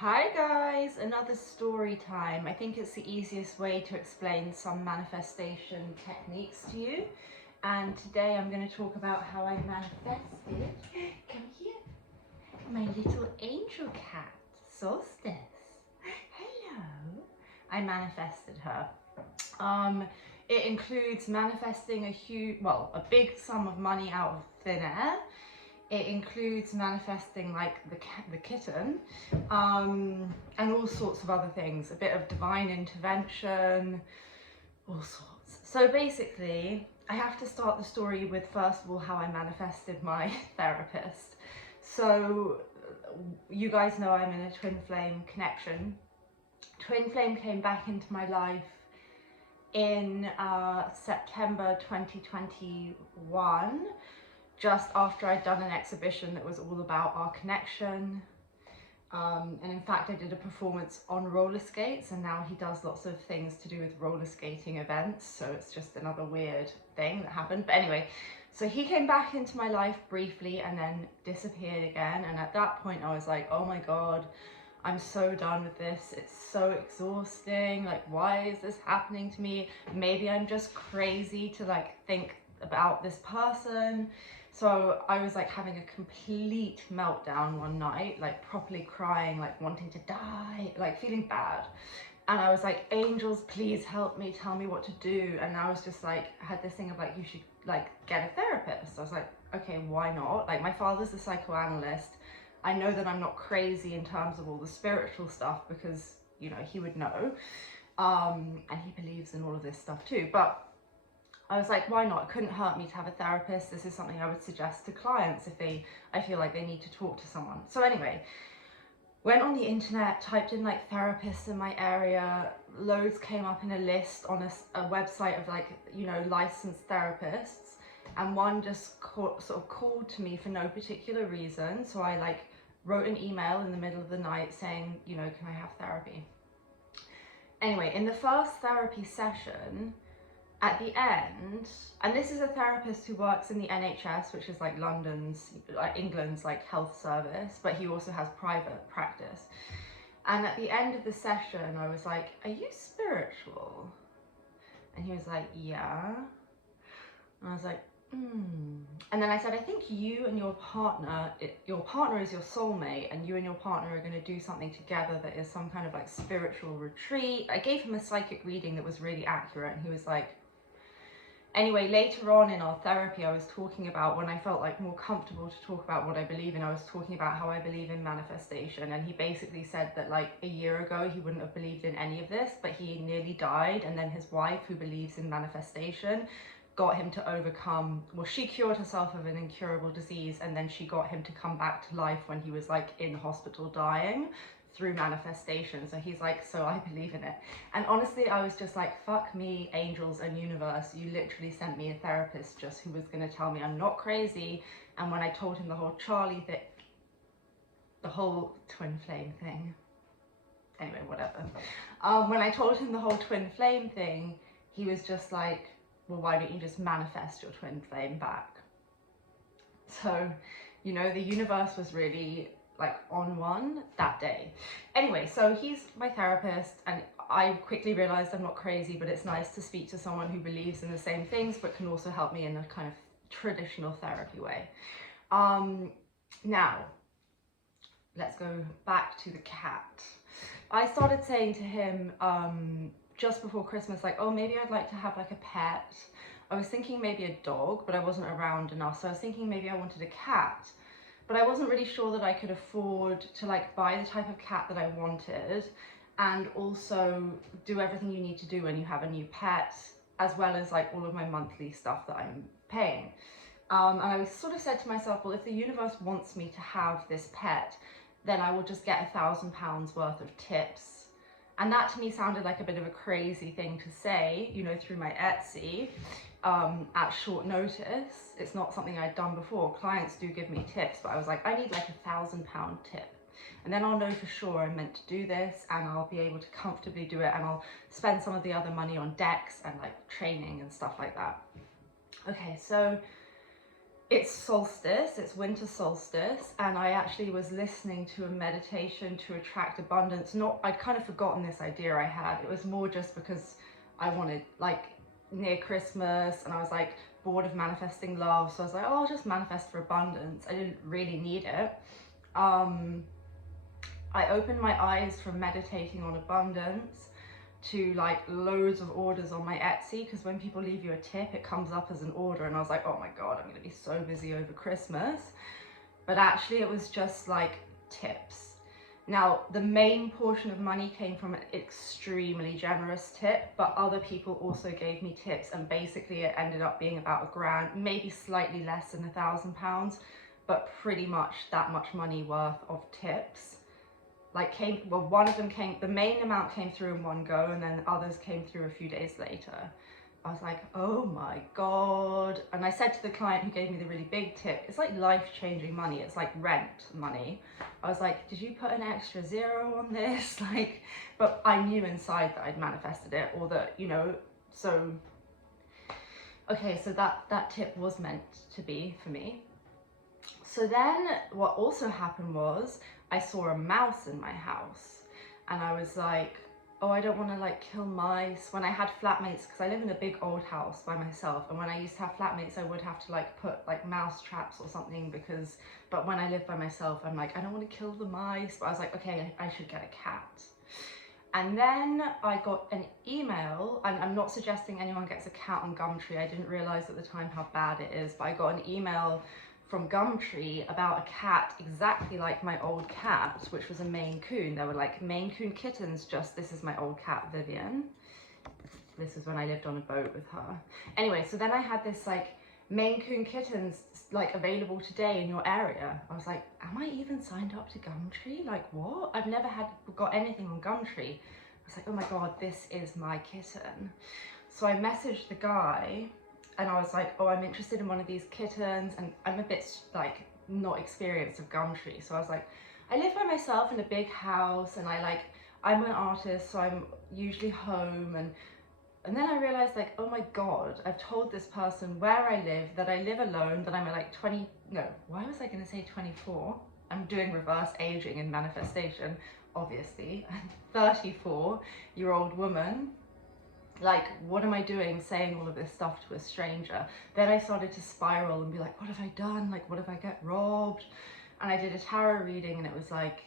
Hi guys, another story time. I think it's the easiest way to explain some manifestation techniques to you. And today I'm going to talk about how I manifested, come here, my little angel cat, Solstice. Hello. I manifested her. It includes manifesting a big sum of money out of thin air. It includes manifesting like the kitten, and all sorts of other things, a bit of divine intervention, all sorts. So basically, I have to start the story with, first of all, how I manifested my therapist. So you guys know I'm in a twin flame connection. Twin flame came back into my life in September 2021. Just after I'd done an exhibition that was all about our connection. And in fact, I did a performance on roller skates, and now he does lots of things to do with roller skating events. So it's just another weird thing that happened. But anyway, so he came back into my life briefly and then disappeared again. And at that point I was like, oh my God, I'm so done with this. It's so exhausting. Like, why is this happening to me? Maybe I'm just crazy to like think about this person. So I was like having a complete meltdown one night, like properly crying, like wanting to die, like feeling bad. And I was like, angels, please help me, tell me what to do. And I was just like, I had this thing of like, you should like get a therapist. So I was like, okay, why not? Like, my father's a psychoanalyst. I know that I'm not crazy in terms of all the spiritual stuff because, you know, he would know. And he believes in all of this stuff too. But I was like, why not? It couldn't hurt me to have a therapist. This is something I would suggest to clients if I feel like they need to talk to someone. So anyway, went on the internet, typed in like therapists in my area. Loads came up in a list on a website of like, you know, licensed therapists. And one just sort of called to me for no particular reason. So I like wrote an email in the middle of the night saying, you know, can I have therapy? Anyway, in the first therapy session, at the end, and this is a therapist who works in the NHS, which is like England's like health service, but he also has private practice. And at the end of the session, I was like, are you spiritual? And he was like, yeah. And I was like, And then I said, I think you and your partner is your soulmate, and you and your partner are going to do something together that is some kind of like spiritual retreat. I gave him a psychic reading that was really accurate, and he was like, anyway, later on in our therapy, I was talking about when I felt like more comfortable to talk about what I believe in. I was talking about how I believe in manifestation, and he basically said that like a year ago he wouldn't have believed in any of this, but he nearly died, and then his wife, who believes in manifestation, got him to overcome, well, she cured herself of an incurable disease, and then she got him to come back to life when he was like in hospital dying through manifestation. So he's like, so I believe in it. And honestly, I was just like, fuck me, angels and universe, you literally sent me a therapist just who was going to tell me I'm not crazy. And when I told him the whole Charlie thing, the whole twin flame thing, anyway, whatever, when I told him the whole twin flame thing, he was just like, well, why don't you just manifest your twin flame back? So, you know, the universe was really like on one that day. Anyway, so he's my therapist, and I quickly realized I'm not crazy, but it's nice to speak to someone who believes in the same things but can also help me in a kind of traditional therapy way. Now let's go back to the cat. I started saying to him just before Christmas, like, oh, maybe I'd like to have like a pet. I was thinking maybe a dog, but I wasn't around enough, so I was thinking maybe I wanted a cat. But I wasn't really sure that I could afford to like buy the type of cat that I wanted, and also do everything you need to do when you have a new pet, as well as like all of my monthly stuff that I'm paying. And I sort of said to myself, well, if the universe wants me to have this pet, then I will just get £1,000 worth of tips. And that to me sounded like a bit of a crazy thing to say, you know, through my Etsy. At short notice. It's not something I'd done before. Clients do give me tips, but I was like, I need like £1,000 tip, and then I'll know for sure I'm meant to do this, and I'll be able to comfortably do it, and I'll spend some of the other money on decks and like training and stuff like that. Okay, so it's solstice, it's winter solstice, and I actually was listening to a meditation to attract abundance. I'd kind of forgotten this idea I had. It was more just because I wanted, like, near Christmas, and I was like bored of manifesting love, so I was like, oh, I'll just manifest for abundance. I didn't really need it. I opened my eyes from meditating on abundance to like loads of orders on my Etsy, because when people leave you a tip, it comes up as an order, and I was like, oh my god, I'm gonna be so busy over Christmas. But actually it was just like tips. Now, the main portion of money came from an extremely generous tip, but other people also gave me tips, and basically it ended up being about £1,000, maybe slightly less than £1,000, but pretty much that much money worth of tips. Like one of them came, the main amount came through in one go, and then others came through a few days later. I was like, oh my god. And I said to the client who gave me the really big tip, it's like life-changing money, it's like rent money. I was like, did you put an extra zero on this? Like, but I knew inside that I'd manifested it, or that, you know, so okay, so that tip was meant to be for me. So then what also happened was I saw a mouse in my house, and I was like, oh, I don't want to like kill mice. When I had flatmates, because I live in a big old house by myself, and when I used to have flatmates, I would have to like put like mouse traps or something, but when I live by myself, I'm like, I don't want to kill the mice. But I was like, okay, I should get a cat. And then I got an email, and I'm not suggesting anyone gets a cat on Gumtree. I didn't realize at the time how bad it is, but I got an email from Gumtree about a cat exactly like my old cat, which was a Maine Coon. They were like Maine Coon kittens, just this is my old cat, Vivian. This is when I lived on a boat with her. Anyway, so then I had this like Maine Coon kittens like available today in your area. I was like, am I even signed up to Gumtree? Like what? I've never got anything on Gumtree. I was like, oh my god, this is my kitten. So I messaged the guy, and I was like, oh, I'm interested in one of these kittens, and I'm a bit like not experienced of Gumtree. So I was like, I live by myself in a big house, and I'm an artist, so I'm usually home. And then I realized, like, oh my god, I've told this person where I live, that I live alone, that I'm like 20, no, why was I gonna say 24? I'm doing reverse aging and manifestation, obviously. I'm a 34-year-old woman. Like, what am I doing saying all of this stuff to a stranger? Then I started to spiral and be like, what have I done? Like, what if I get robbed? And I did a tarot reading, and it was like,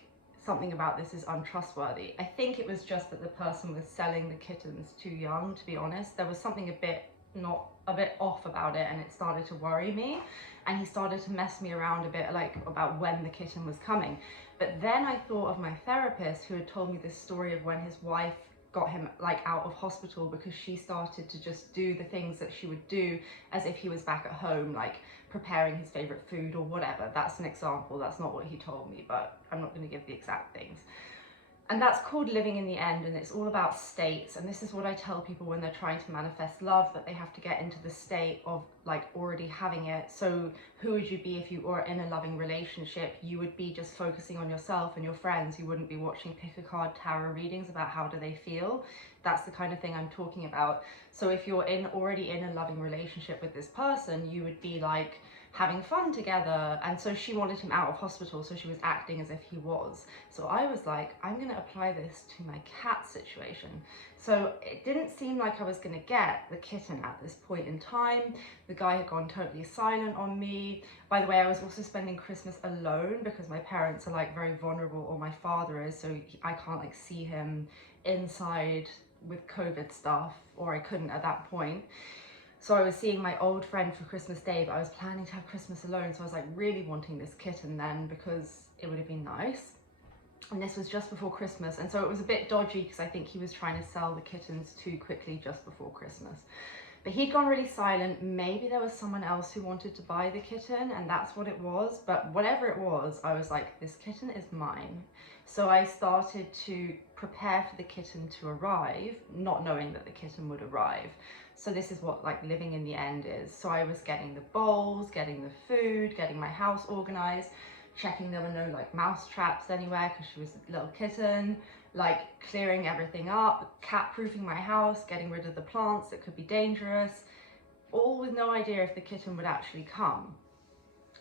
something about this is untrustworthy. I think it was just that the person was selling the kittens too young, to be honest. There was something a bit off about it, and it started to worry me. And he started to mess me around a bit, like about when the kitten was coming. But then I thought of my therapist, who had told me this story of when his wife got him like out of hospital, because she started to just do the things that she would do as if he was back at home, like preparing his favorite food or whatever. That's an example, that's not what he told me, but I'm not going to give the exact things. And that's called living in the end, and it's all about states. And this is what I tell people when they're trying to manifest love, that they have to get into the state of like already having it. So who would you be if you were in a loving relationship? You would be just focusing on yourself and your friends. You wouldn't be watching pick a card tarot readings about how do they feel. That's the kind of thing I'm talking about. So if you're already in a loving relationship with this person, you would be like having fun together. And so she wanted him out of hospital, so she was acting as if he was. So I was like, I'm gonna apply this to my cat situation. So it didn't seem like I was gonna get the kitten at this point in time. The guy had gone totally silent on me. By the way, I was also spending Christmas alone, because my parents are like very vulnerable, or my father is, so I can't like see him inside with COVID stuff, or I couldn't at that point. So I was seeing my old friend for Christmas Day, but I was planning to have Christmas alone. So I was like really wanting this kitten then, because it would have been nice. And this was just before Christmas. And so it was a bit dodgy, because I think he was trying to sell the kittens too quickly just before Christmas. But he'd gone really silent. Maybe there was someone else who wanted to buy the kitten, and that's what it was. But whatever it was, I was like, this kitten is mine. So I started to prepare for the kitten to arrive, not knowing that the kitten would arrive. So this is what like living in the end is. So I was getting the bowls, getting the food, getting my house organized, checking there were no like mouse traps anywhere, because she was a little kitten, like clearing everything up, cat proofing my house, getting rid of the plants that could be dangerous, all with no idea if the kitten would actually come.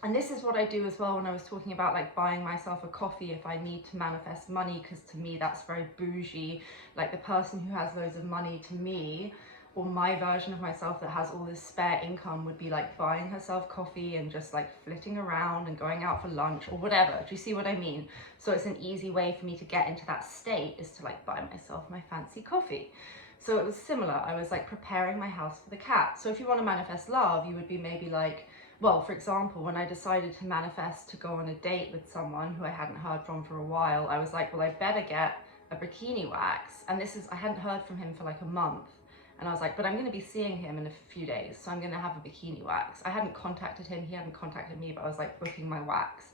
And this is what I do as well when I was talking about like buying myself a coffee if I need to manifest money, because to me that's very bougie. Like the person who has loads of money, to me, or my version of myself that has all this spare income, would be like buying herself coffee and just like flitting around and going out for lunch or whatever. Do you see what I mean? So it's an easy way for me to get into that state, is to like buy myself my fancy coffee. So it was similar. I was like preparing my house for the cat. So if you want to manifest love, you would be maybe like, well, for example, when I decided to manifest to go on a date with someone who I hadn't heard from for a while, I was like, well, I better get a bikini wax. And this is, I hadn't heard from him for like a month. And I was like, but I'm going to be seeing him in a few days, so I'm going to have a bikini wax. I hadn't contacted him, he hadn't contacted me, but I was like booking my wax.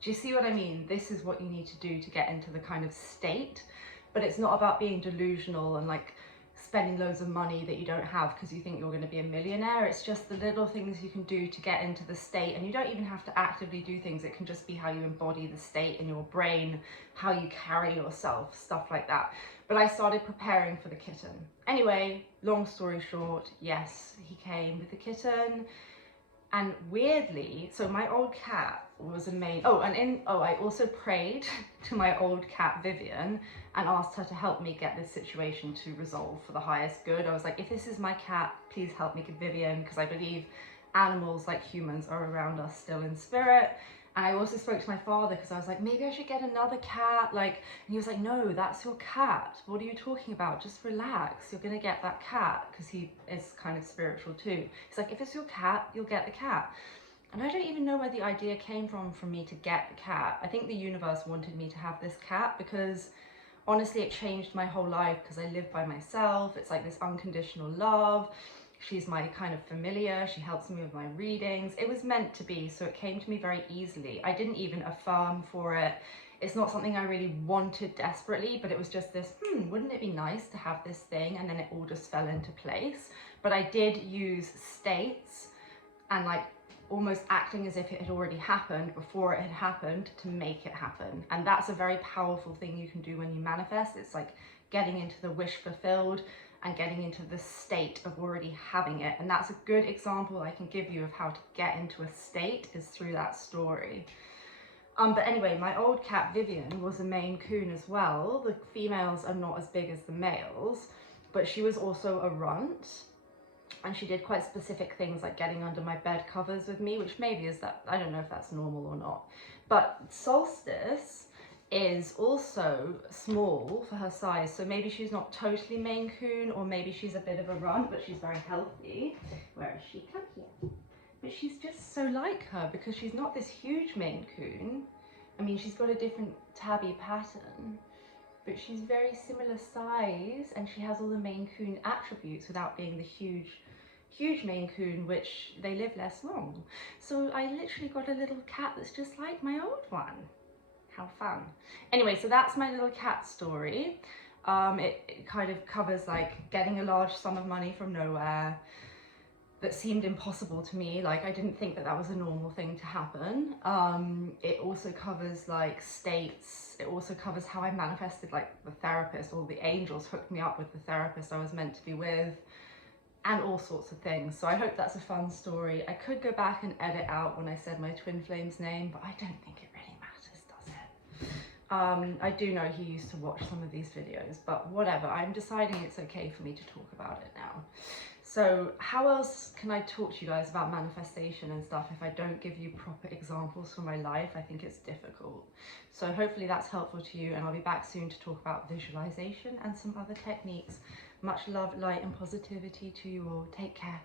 Do you see what I mean? This is what you need to do to get into the kind of state. But it's not about being delusional and like spending loads of money that you don't have because you think you're going to be a millionaire. It's just the little things you can do to get into the state, and you don't even have to actively do things. It can just be how you embody the state in your brain, how you carry yourself, stuff like that. But I started preparing for the kitten. Anyway, long story short, yes, he came with the kitten. And weirdly, so my old cat was a main, I also prayed to my old cat Vivian and asked her to help me get this situation to resolve for the highest good. I was like, if this is my cat, please help me, Vivian, because I believe animals like humans are around us still in spirit. And I also spoke to my father because I was like, maybe I should get another cat. Like, and he was like, no, that's your cat. What are you talking about? Just relax. You're going to get that cat, because he is kind of spiritual too. He's like, if it's your cat, you'll get the cat. And I don't even know where the idea came from for me to get the cat. I think the universe wanted me to have this cat because honestly, it changed my whole life, because I live by myself. It's like this unconditional love. She's my kind of familiar. She helps me with my readings. It was meant to be, so it came to me very easily. I didn't even affirm for it. It's not something I really wanted desperately, but it was just this, wouldn't it be nice to have this thing? And then it all just fell into place. But I did use states and like almost acting as if it had already happened before it had happened to make it happen. And that's a very powerful thing you can do when you manifest. It's like getting into the wish fulfilled and getting into the state of already having it. And that's a good example I can give you of how to get into a state, is through that story. But anyway, my old cat Vivian was a Maine Coon as well. The females are not as big as the males, but she was also a runt. And she did quite specific things like getting under my bed covers with me, which maybe is that, I don't know if that's normal or not. But Solstice is also small for her size, so maybe she's not totally Maine Coon, or maybe she's a bit of a runt, but she's very healthy. Where is she? Come here. But she's just so like her, because she's not this huge Maine Coon. I mean, she's got a different tabby pattern, but she's very similar size, and she has all the Maine Coon attributes without being the huge Maine Coon, which they live less long. So I literally got a little cat that's just like my old one. How fun. Anyway, so that's my little cat story. It kind of covers like getting a large sum of money from nowhere that seemed impossible to me. Like, I didn't think that that was a normal thing to happen. It also covers like states. It also covers how I manifested like the therapist, or the angels hooked me up with the therapist I was meant to be with, and all sorts of things. So I hope that's a fun story. I could go back and edit out when I said my twin flame's name, but I don't think it really matters, does it? I do know he used to watch some of these videos, but whatever. I'm deciding it's okay for me to talk about it now. So how else can I talk to you guys about manifestation and stuff if I don't give you proper examples from my life? I think it's difficult. So hopefully that's helpful to you, and I'll be back soon to talk about visualization and some other techniques. Much love, light and positivity to you all. Take care.